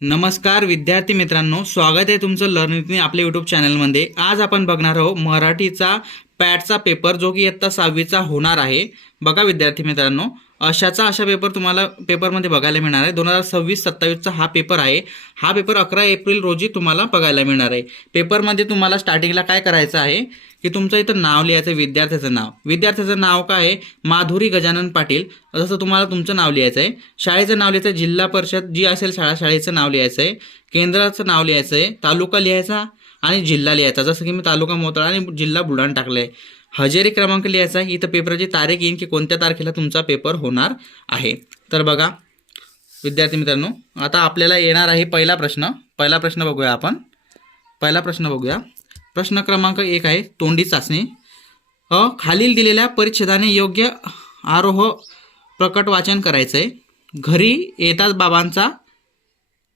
नमस्कार विद्यार्थी मित्रांनो, स्वागत आहे तुमचं लर्निंग आपल्या यूट्यूब चॅनलमध्ये। आज आपण बघणार आहोत मराठीचा पॅटचा पेपर जो की इयत्ता 6वीचा होणार आहे। बघा विद्यार्थी मित्रांनो, अशा पेपर तुम्हाला पेपरमध्ये बघायला मिळणार आहे। 2026-27चा हा पेपर आहे। हा पेपर 11 एप्रिल रोजी तुम्हाला बघायला मिळणार आहे। पेपरमध्ये तुम्हाला स्टार्टिंगला काय करायचं आहे की तुमचं इथं नाव लिहायचं, विद्यार्थ्याचं नाव काय आहे, माधुरी गजानन पाटील, जसं तुम्हाला तुमचं नाव लिहायचं आहे। शाळेचं नाव लिहायचं, जिल्हा परिषद जी असेल शाळेचं नाव लिहायचं आहे, केंद्राचं नाव लिहायचं आहे, तालुका लिहायचा आणि जिल्हा लिहायचा, जसं की मी तालुका मोताळा आणि जिल्हा बुलढाणा टाकलं आहे। हजेरी क्रमांक लिहायचा, इथं पेपरची तारीख येईल की कोणत्या तारखेला तुमचा पेपर होणार आहे। तर बघा विद्यार्थी मित्रांनो, आता आपल्याला येणार आहे पहिला प्रश्न बघूया आपण। पहिला प्रश्न बघूया। प्रश्न क्रमांक 1 आहे तोंडी चाचणी। खालील दिलेल्या परिच्छेदाने योग्य आरोह प्रकट वाचन करायचं आहे। घरी येताच बाबांचा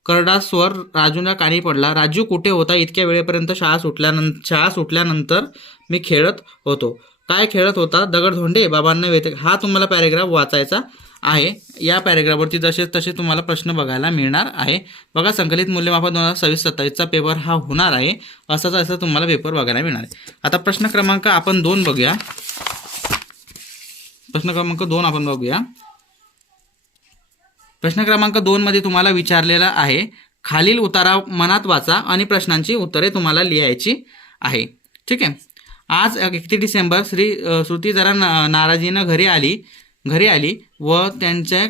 करडा स्वर राजूला कानी पडला। राजू कुठे होता इतक्या वेळेपर्यंत? शाळा सुटल्यानंतर मी खेळत होतो। काय खेळत होता? दगडधोंडे। बाबांना वेते। हा तुम्हाला पॅरेग्राफ वाचायचा आहे। या पॅरेग्राफवरती तसे तुम्हाला प्रश्न बघायला मिळणार आहे। बघा, संकलित मूल्यमापन 2026-27चा पेपर हा होणार आहे। असं तुम्हाला पेपर बघायला मिळणार आहे। आता प्रश्न क्रमांक आपण 2 बघूया। प्रश्न क्रमांक 2 आपण बघूया। प्रश्न क्रमांक 2 मध्ये तुम्हाला विचारलेला आहे, खालील उतारा मनात वाचा आणि प्रश्नांची उत्तरे तुम्हाला लिहायची आहे। ठीक आहे। आज 31 डिसेंबर श्रुती जरा नाराजीनं घरी आली व त्यांच्या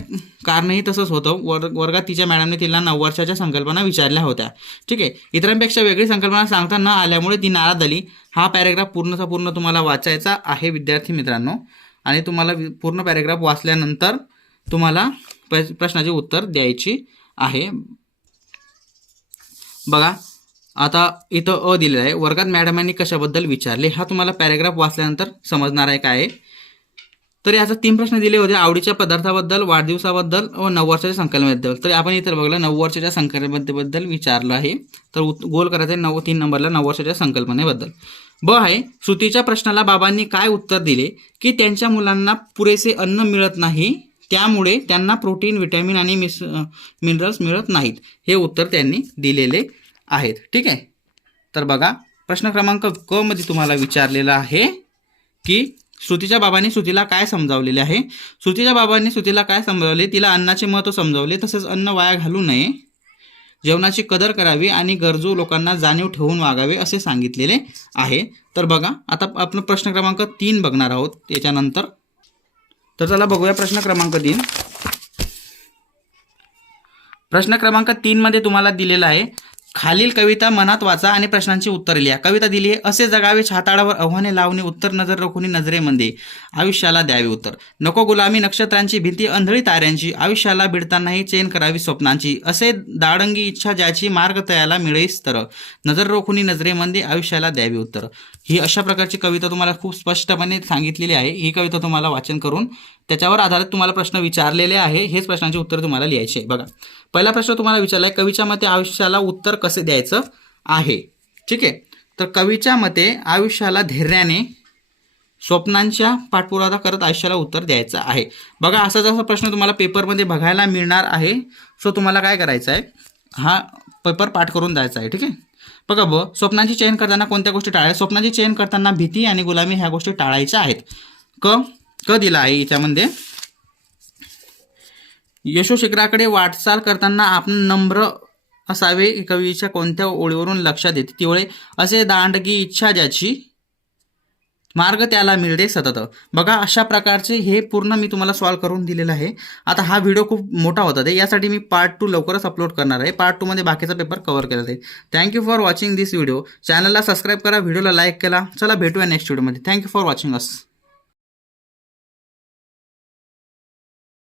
कारणही तसंच होतं। वर्गात तिच्या मॅडमने तिला 9 वर्षाच्या संकल्पना विचारल्या होत्या। ठीक आहे। इतरांपेक्षा वेगळी संकल्पना सांगता न आल्यामुळे ती नाराज झाली। हा पॅरेग्राफ पूर्ण तुम्हाला वाचायचा आहे विद्यार्थी मित्रांनो, आणि तुम्हाला पूर्ण पॅरेग्राफ वाचल्यानंतर तुम्हाला प्रश्नाचे उत्तर द्यायची आहे। बघा, आता इथं दिलेलं आहे, वर्गात मॅडमांनी कशाबद्दल विचारले। हा तुम्हाला पॅरेग्राफ वाचल्यानंतर समजणार आहे काय आहे। तर याचा 3 प्रश्न दिले होते, आवडीच्या पदार्थाबद्दल, वाढदिवसाबद्दल व 9 वर्षाच्या संकल्पनेबद्दल। तर आपण इथं बघलं 9 वर्षाच्या संकल्पनेबद्दल विचारलं आहे, तर गोल करायचं आहे 3 नंबरला 9 वर्षाच्या संकल्पनेबद्दल। ब आहे, श्रुतीच्या प्रश्नाला बाबांनी काय उत्तर दिले की त्यांच्या मुलांना पुरेसे अन्न मिळत नाही, त्यामुळे त्यांना प्रोटीन, व्हिटॅमिन आणि मिनरल्स मिळत नाहीत। हे उत्तर त्यांनी दिलेले आहेत। ठीक आहे। तर बघा, प्रश्न क्रमांक क मध्ये तुम्हाला विचारलेला आहे की श्रुतीच्या बाबांनी श्रुतीला काय समजावलेले आहे। श्रुतीच्या बाबांनी श्रुतीला काय समजावले? तिला अन्नाचे महत्त्व समजावले, तसेच अन्न वाया घालू नये, जेवणाची कदर करावी आणि गरजू लोकांना जाणीव ठेवून वागावे असे सांगितलेले आहे। तर बघा, आता आपण प्रश्न क्रमांक 3 बघणार आहोत त्याच्यानंतर। तर चला बघूया प्रश्न क्रमांक 3। प्रश्न क्रमांक 3 मध्ये तुम्हाला दिलेला आहे, खालील कविता मनात वाचा आणि प्रश्नांची उत्तरे लिहा। कविता दिली आहे, असे जगावे छाताडावर आव्हाने लावणे, उत्तर नजर रोखून नजरेमध्ये, आयुष्याला द्यावे उत्तर। नको गुलामी नक्षत्रांची, भीती अंधळी ताऱ्यांची, आयुष्याला भिडतानाही चैन करावी स्वप्नांची, असे दाडंगी इच्छा ज्याची, मार्ग तयाला मिळेस तर, नजर रोखून नजरेमध्ये, आयुष्याला द्यावी उत्तर। ही अशा प्रकारची कविता तुम्हाला खूप स्पष्टपणे सांगितलेली आहे। ही कविता तुम्हाला वाचन करून त्याच्यावर आधारित तुम्हाला प्रश्न विचारलेले आहे। हेच प्रश्नांचे उत्तर तुम्हाला लिहायचे आहे। बघा, पहिला प्रश्न तुम्हाला विचारला आहे, कवीच्या मते आयुष्याला उत्तर कसे द्यायचं आहे। ठीक आहे। तर कवीच्या मते आयुष्याला धैर्याने, स्वप्नांच्या पाठपुरावा करत आयुष्याला उत्तर द्यायचं आहे। बघा, असा प्रश्न तुम्हाला पेपरमध्ये बघायला मिळणार आहे। सो तुम्हाला काय करायचं आहे, हा पेपर पाठ करून द्यायचा आहे। ठीक आहे। बघा, स्वप्नांची चयन करताना कोणत्या गोष्टी टाळायच्या? स्वप्नांची चयन करताना भीती आणि गुलामी ह्या गोष्टी टाळायच्या आहेत। क दिला आहे याच्यामध्ये, यशोशिखराकडे वाटचाल करताना आपण नम्र असावे, कवीच्या कोणत्या ओळीवरून लक्षात येते? ती ओळी, असे दांडगी इच्छा ज्याची, मार्ग त्याला मिळते सतत। बघा, अशा प्रकारचे हे पूर्ण मी तुम्हाला सॉल्व करून दिलेलं आहे। आता हा व्हिडिओ खूप मोठा होता ते, यासाठी मी पार्ट 2 लवकरच अपलोड करणार आहे। पार्ट 2 मध्ये बाकीचा पेपर कव्हर केला जाईल। Thank you for watching this video. चॅनलला सबस्क्राईब करा, व्हिडिओला लाईक केला। चला भेटूया नेक्स्ट व्हिडिओमध्ये। Thank you for watching us.